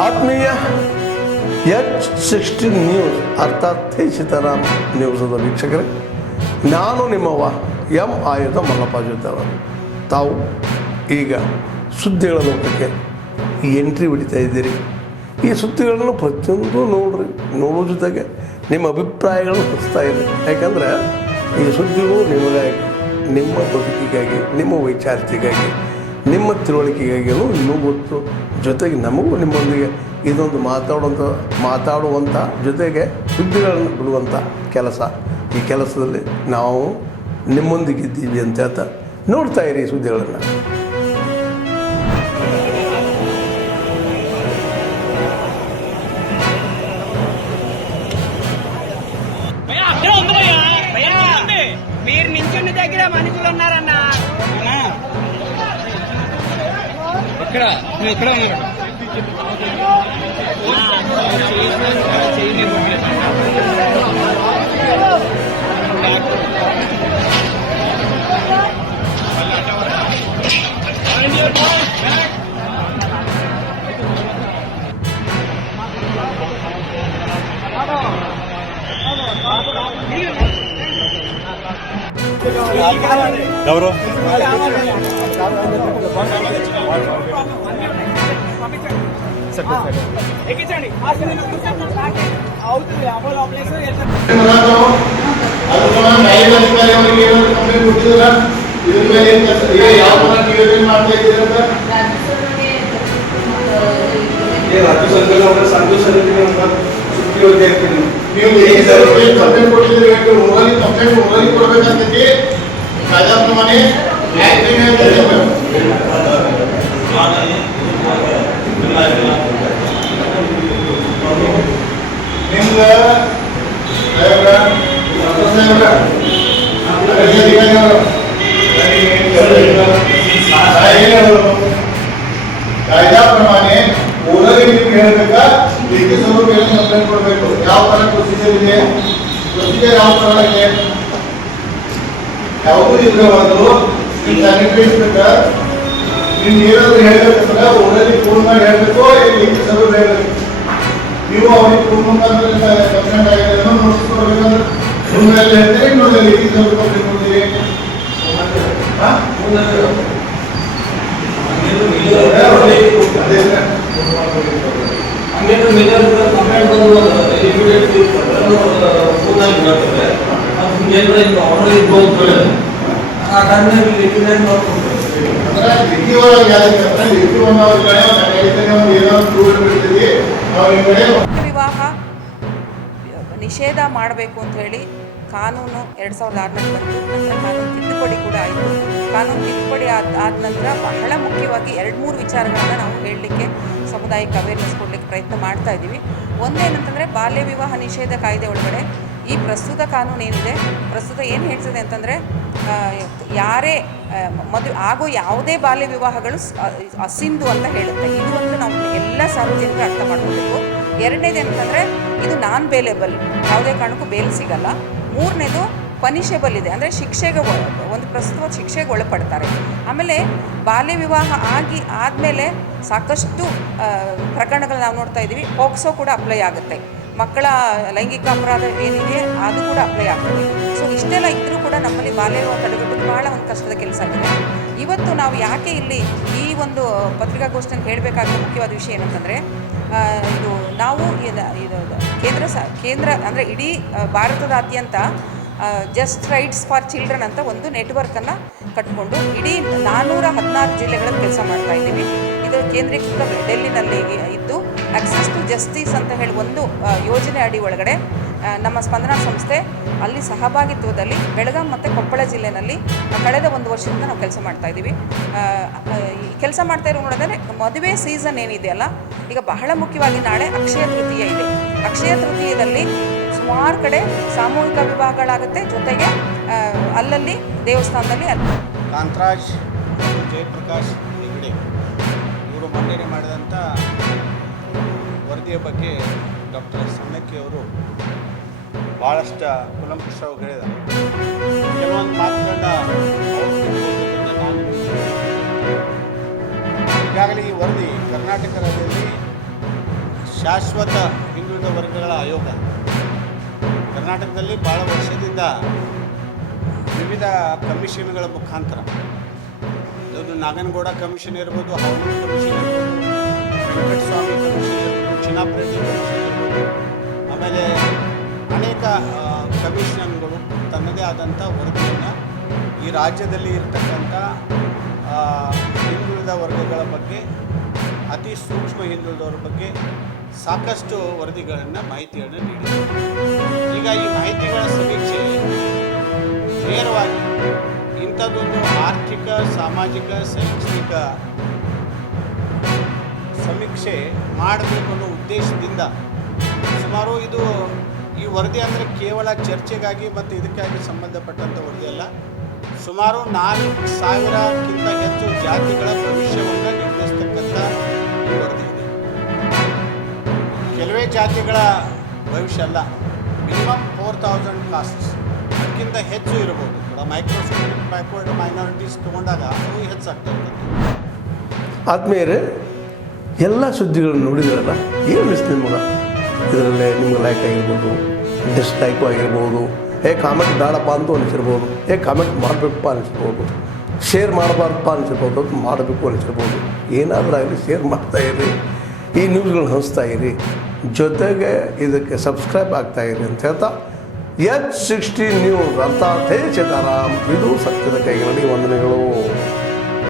ಆತ್ಮೀಯ H16 news ಅರ್ಥಾತ್ ಹೇ ಸೀತಾರಾಮ್ ನ್ಯೂಸದ ವೀಕ್ಷಕರೇ, ನಾನು ನಿಮ್ಮವ ಎಂ ಆಯುಧ ಮಲ್ಲಪ್ಪ ಜೊತೆಯವರು. ತಾವು ಈಗ ಸುದ್ದಿಗಳ ಲೋಕಕ್ಕೆ ಎಂಟ್ರಿ ಹೊಡಿತಾ ಇದ್ದೀರಿ. ಈ ಸುದ್ದಿಗಳನ್ನು ಪ್ರತಿಯೊಂದು ನೋಡೋ ಜೊತೆಗೆ ನಿಮ್ಮ ಅಭಿಪ್ರಾಯಗಳನ್ನು ಹೊಸ್ತಾ ಇದೆ. ಯಾಕಂದರೆ ಈ ಸುದ್ದಿಗಳು ನಿಮಗಾಗಿ, ನಿಮ್ಮ ಬದುಕಿಗಾಗಿ, ನಿಮ್ಮ ವೈಚಾರಿಕೆಗಾಗಿ, ನಿಮ್ಮ ತಿಳುವಳಿಕೆಗಾಗಿಯೂ ಇನ್ನೂ ಗೊತ್ತು. ಜೊತೆಗೆ ನಮಗೂ ನಿಮ್ಮೊಂದಿಗೆ ಇದೊಂದು ಮಾತಾಡುವಂಥ ಜೊತೆಗೆ ಸುದ್ದಿಗಳನ್ನು ಬಿಡುವಂಥ ಕೆಲಸ. ಈ ಕೆಲಸದಲ್ಲಿ ನಾವು ನಿಮ್ಮೊಂದಿಗಿದ್ದೀವಿ ಅಂತ ಹೇಳ್ತಾ ನೋಡ್ತಾ ಇರಿ ಸುದ್ದಿಗಳನ್ನು. మీరు నించున్న దగ్గర మనుషులు ఉన్నారన్నా. ఇక్కడ ఇక్కడ ఉన్నారు. ఎవరు ఎక్కించండి. అవుతుంది అమలు ఆపలేసు ರಾಜ್ಯ ಸರ್ಕಾರ ಸಂತೋಷ ನೀವು ಕಂಪ್ಲೇಂಟ್ ಕೊಟ್ಟಿದ್ರೆ ಕಂಪ್ಲೇಂಟ್ ಕೊಡಬೇಕಂತೈತಿ. ಕಾಯ್ದಾ ಪ್ರಮಾಣ ನಿಮ್ಗೆ ಕಾಯ್ದಾ ಪ್ರಮಾಣ ಓನರಿಗೆ ನಿಮ್ಗೆ ಹೇಳ್ಬೇಕಾ, ಲಿಖಿತ ಸ್ವರೂಪ ಕಂಪ್ಲೇಂಟ್ ಕೊಡಬೇಕು. ಯಾವ ತರ ಪ್ರೊಸೀಜರ್ ಇದೆ, ಪ್ರೊಸೀಜರ್ ಯಾವ ತರ ಇದೆ, ಯಾವುದೂ ಇದ್ರೆ ಒಂದು ನಿಮ್ಮ ಸ್ಯಾನಿಟರಿ ಇನ್ಸ್ಪೆಕ್ಟರ್ ನಿಮ್ಗೆ ಏನಾದ್ರು ಹೇಳ್ಬೇಕಂದ್ರೆ ಓನರಿಗೆ ಫೋನ್ ಮಾಡಿ ಹೇಳ್ಬೇಕು, ಲಿಖಿತ ಸ್ವರೂಪ ಹೇಳ್ಬೇಕು. ನೀವು ಅವ್ರಿಗೆ ಫೋನ್ ಮುಖಾಂತರ ಕಂಪ್ಲೇಂಟ್ ಆಗಿದೆ ನೋಟಿಸ್ ಕೊಡ್ಬೇಕಂದ್ರೆ ಮುಂದೆ ಹೇಳ್ತೀರಿ, ಇನ್ನೊಂದು ಲಿಖಿತ ಸ್ವರೂಪ ಕಂಪ್ಲೇಂಟ್ ಕೊಡ್ತೀರಿ. ವಿವಾಹ ನಿಷೇಧ ಮಾಡಬೇಕು ಅಂತ ಹೇಳಿ ಕಾನೂನು 2006ರಲ್ಲಿ ಬಂತು. ನಂತರ ಕಾನೂನು ತಿದ್ದುಪಡಿ ಕೂಡ ಆಯಿತು. ಕಾನೂನು ತಿದ್ದುಪಡಿ ಆದ ನಂತರ ಬಹಳ ಮುಖ್ಯವಾಗಿ 2-3 ವಿಚಾರಗಳನ್ನು ನಾವು ಹೇಳಲಿಕ್ಕೆ, ಸಮುದಾಯಕ್ಕೆ ಅವೇರ್ನೆಸ್ ಕೊಡಲಿಕ್ಕೆ ಪ್ರಯತ್ನ ಮಾಡ್ತಾ ಇದ್ದೀವಿ. ಒಂದೇನಂತಂದರೆ, ಬಾಲ್ಯ ವಿವಾಹ ನಿಷೇಧ ಕಾಯ್ದೆ ಒಳಗಡೆ ಈ ಪ್ರಸ್ತುತ ಕಾನೂನು ಏನಿದೆ, ಪ್ರಸ್ತುತ ಏನು ಹೇಳ್ತದೆ ಅಂತಂದರೆ, ಯಾರೇ ಆಗೋ ಯಾವುದೇ ಬಾಲ್ಯ ವಿವಾಹಗಳು ಅಸಿಂಧು ಅಂತ ಹೇಳುತ್ತೆ. ಇದು ಒಂದು ನಾವು ಎಲ್ಲ ಸಾರ್ವಜನಿಕರು ಅರ್ಥ ಮಾಡ್ಕೋಬೇಕು. ಎರಡನೇದು ಏನಂತಂದರೆ, ಇದು ನಾನ್ ಬೇಲೇಬಲ್, ಯಾವುದೇ ಕಾರಣಕ್ಕೂ ಬೇಲ್ ಸಿಗಲ್ಲ. ಮೂರನೇದು ಪನಿಷೇಬಲ್ ಇದೆ, ಅಂದರೆ ಶಿಕ್ಷೆಗೆ ಒಂದು ಪ್ರಸ್ತುತ ಶಿಕ್ಷೆಗೆ ಒಳಪಡ್ತಾರೆ. ಆಮೇಲೆ ಬಾಲ್ಯ ವಿವಾಹ ಆದಮೇಲೆ ಸಾಕಷ್ಟು ಪ್ರಕರಣಗಳು ನಾವು ನೋಡ್ತಾ ಇದ್ದೀವಿ. ಪೋಕ್ಸೋ ಕೂಡ ಅಪ್ಲೈ ಆಗುತ್ತೆ. ಮಕ್ಕಳ ಲೈಂಗಿಕ ಅಪರಾಧ ಏನಿದೆ ಅದು ಕೂಡ ಅಪ್ಲೈ ಆಗ್ತದೆ. ಸೊ ಇಷ್ಟೆಲ್ಲ ಇದ್ದರೂ ಕೂಡ ನಮ್ಮಲ್ಲಿ ಬಾಲ್ಯ ವಿವಾಹ ತಡೆಗಟ್ಟೋದು ಭಾಳ ಒಂದು ಕಷ್ಟದ ಕೆಲಸ ಆಗಿದೆ. ಇವತ್ತು ನಾವು ಯಾಕೆ ಇಲ್ಲಿ ಈ ಒಂದು ಪತ್ರಿಕಾಗೋಷ್ಠಿಯನ್ನು ಹೇಳಬೇಕಾದ ಮುಖ್ಯವಾದ ವಿಷಯ ಏನಂತಂದರೆ, ನಾವು ಕೇಂದ್ರ ಅಂದರೆ ಇಡೀ ಭಾರತದಾದ್ಯಂತ ಜಸ್ಟ್ ರೈಟ್ಸ್ ಫಾರ್ ಚಿಲ್ಡ್ರನ್ ಅಂತ ಒಂದು ನೆಟ್ವರ್ಕನ್ನು ಕಟ್ಕೊಂಡು ಇಡೀ 416 ಜಿಲ್ಲೆಗಳಲ್ಲಿ ಕೆಲಸ ಮಾಡ್ತಾ ಇದ್ದೀವಿ. ಇದು ಕೇಂದ್ರೀಕೃತ ಡೆಲ್ಲಿನಲ್ಲಿ ಇದ್ದು ಆಕ್ಸೆಸ್ ಟು ಜಸ್ಟಿಸ್ ಅಂತ ಹೇಳಿ ಒಂದು ಯೋಜನೆ ಅಡಿ ಒಳಗಡೆ ನಮ್ಮ ಸ್ಪಂದನಾ ಸಂಸ್ಥೆ ಅಲ್ಲಿ ಸಹಭಾಗಿತ್ವದಲ್ಲಿ ಬೆಳಗಾಂ ಮತ್ತು ಕೊಪ್ಪಳ ಜಿಲ್ಲೆಯಲ್ಲಿ ಕಳೆದ 1 ವರ್ಷದಿಂದ ನಾವು ಕೆಲಸ ಮಾಡ್ತಾ ಇದ್ದೀವಿ. ಕೆಲಸ ಮಾಡ್ತಾ ಇರೋ ನೋಡಿದ್ರೆ, ಮದುವೆ ಸೀಸನ್ ಏನಿದೆಯಲ್ಲ, ಈಗ ಬಹಳ ಮುಖ್ಯವಾಗಿ ನಾಳೆ ಅಕ್ಷಯ ತೃತೀಯ ಇದೆ. ಅಕ್ಷಯ ತೃತೀಯದಲ್ಲಿ ಸುಮಾರು ಕಡೆ ಸಾಮೂಹಿಕ ವಿವಾಹಗಳಾಗುತ್ತೆ. ಜೊತೆಗೆ ಅಲ್ಲಲ್ಲಿ ದೇವಸ್ಥಾನದಲ್ಲಿ ಕಾಂತರಾಜ್ ಜಯಪ್ರಕಾಶ್ ಹೆಗಡೆ ಇವರು ಮಂಡನೆ ಮಾಡಿದಂಥ ವರದಿಯ ಬಗ್ಗೆ ಡಾಕ್ಟರ್ ಸಣ್ಣಕ್ಕಿಯವರು ಭಾಳಷ್ಟು ಕುಲಂಕುಷವಾಗಿ ಹೇಳಿದ್ದಾರೆ. ಕೆಲವೊಂದು ಮಾತುಗಳನ್ನ ನಾನು ಈಗಾಗಲೇ ಈ ವರದಿ ಕರ್ನಾಟಕ ರಾಜ್ಯದಲ್ಲಿ ಶಾಶ್ವತ ಹಿಂದುಳಿದ ವರ್ಗಗಳ ಆಯೋಗ ಕರ್ನಾಟಕದಲ್ಲಿ ಭಾಳ ವರ್ಷದಿಂದ ವಿವಿಧ ಕಮಿಷನ್ಗಳ ಮುಖಾಂತರ ಅದು ನಾಗನಗೌಡ ಕಮಿಷನ್ ಇರ್ಬೋದು, ಹಾವನೂರು ಕಮಿಷನ್ ಇರ್ಬೋದು, ವೆಂಕಟಸ್ವಾಮಿ ಕಮಿಷನ್ ಇರ್ಬೋದು, ಚಿನ್ನಾಪರೆಡ್ಡಿ ಕಮಿಷನ್ ಇರ್ಬೋದು, ಆಮೇಲೆ ಅನೇಕ ಕಮಿಷನ್ಗಳು ತನ್ನದೇ ಆದಂಥ ವರದಿಯನ್ನು ಈ ರಾಜ್ಯದಲ್ಲಿ ಇರ್ತಕ್ಕಂಥ ಹಿಂದುಳಿದ ವರ್ಗಗಳ ಬಗ್ಗೆ, ಅತಿ ಸೂಕ್ಷ್ಮ ಹಿಂದುಳಿದವರ ಬಗ್ಗೆ ಸಾಕಷ್ಟು ವರದಿಗಳನ್ನು ಮಾಹಿತಿಯನ್ನು ನೀಡಿದೆ. ಈಗ ಈ ಮಾಹಿತಿಗಳ ಸಮೀಕ್ಷೆ ನೇರವಾಗಿ ಇಂಥದ್ದೊಂದು ಆರ್ಥಿಕ, ಸಾಮಾಜಿಕ, ಶೈಕ್ಷಣಿಕ ಸಮೀಕ್ಷೆ ಮಾಡಬೇಕು ಅನ್ನೋ ಉದ್ದೇಶದಿಂದ ಸುಮಾರು ಇದು ಈ ವರದಿ ಅಂದರೆ ಕೇವಲ ಚರ್ಚೆಗಾಗಿ ಮತ್ತು ಇದಕ್ಕಾಗಿ ಸಂಬಂಧಪಟ್ಟಂಥ ವರದಿ ಅಲ್ಲ. ಸುಮಾರು 4,000ಕ್ಕಿಂತ ಹೆಚ್ಚು ಜಾತಿಗಳ ಭವಿಷ್ಯವನ್ನು ನಿರ್ಧರಿಸ್ತಕ್ಕಂಥ ಈ ವರದಿ ಇದೆ. ಕೆಲವೇ ಜಾತಿಗಳ ಭವಿಷ್ಯ ಅಲ್ಲ, ಮಿನಿಮಮ್ 4,000 ಕಾಸ್ಟ್ಸ್ ಅದಕ್ಕಿಂತ ಹೆಚ್ಚು ಇರ್ಬೋದು. ಮೈಕ್ರೋಸೆಕ್ಯೂರಿಟಿ ಬ್ಯಾಕ್ವರ್ಡ್ ಮೈನಾರಿಟೀಸ್ ತೊಗೊಂಡಾಗ ಅವು ಹೆಚ್ಚಾಗ್ತಾ ಇರ್ತದೆ. ಆದ್ಮೇಲೆ ಎಲ್ಲ ಸುದ್ದಿಗಳನ್ನು ನೋಡಿದ್ರಲ್ಲ, ಏನು ಅನಿಸ್ತು ನಿಮಗೆ? ಇದರಲ್ಲೇ ನಿಮ್ಗೆ ಲೈಕ್ ಆಗಿರ್ಬೋದು, ಡಿಸ್ಲೈಕು ಆಗಿರ್ಬೋದು, ಕಾಮೆಂಟ್ ಬೇಡಪ್ಪ ಅಂತ ಅನಿಸಿರ್ಬೋದು, ಕಾಮೆಂಟ್ ಮಾಡಬೇಕಪ್ಪ ಅನಿಸಿರ್ಬೋದು, ಶೇರ್ ಮಾಡಬಾರ್ದಪ್ಪ ಅನಿಸಿರ್ಬೋದು, ಅದು ಮಾಡಬೇಕು ಅನಿಸಿರ್ಬೋದು. ಏನಾದರೂ ಆಗಲಿ ಶೇರ್ ಮಾಡ್ತಾಯಿರಿ, ಈ ನ್ಯೂಸ್ಗಳನ್ನ ಹಂಚ್ತಾ ಇರಿ, ಜೊತೆಗೆ ಇದಕ್ಕೆ ಸಬ್ಸ್ಕ್ರೈಬ್ ಆಗ್ತಾಯಿರಿ ಅಂತ ಹೇಳ್ತಾ H16 ನ್ಯೂಸ್ ಅರ್ಥಾತ್ ಹೇ ಸೀತಾರಾಮ್, ಇದು ಸತ್ಯದ ಕೈಗಳಲ್ಲಿ ವಂದನೆಗಳು.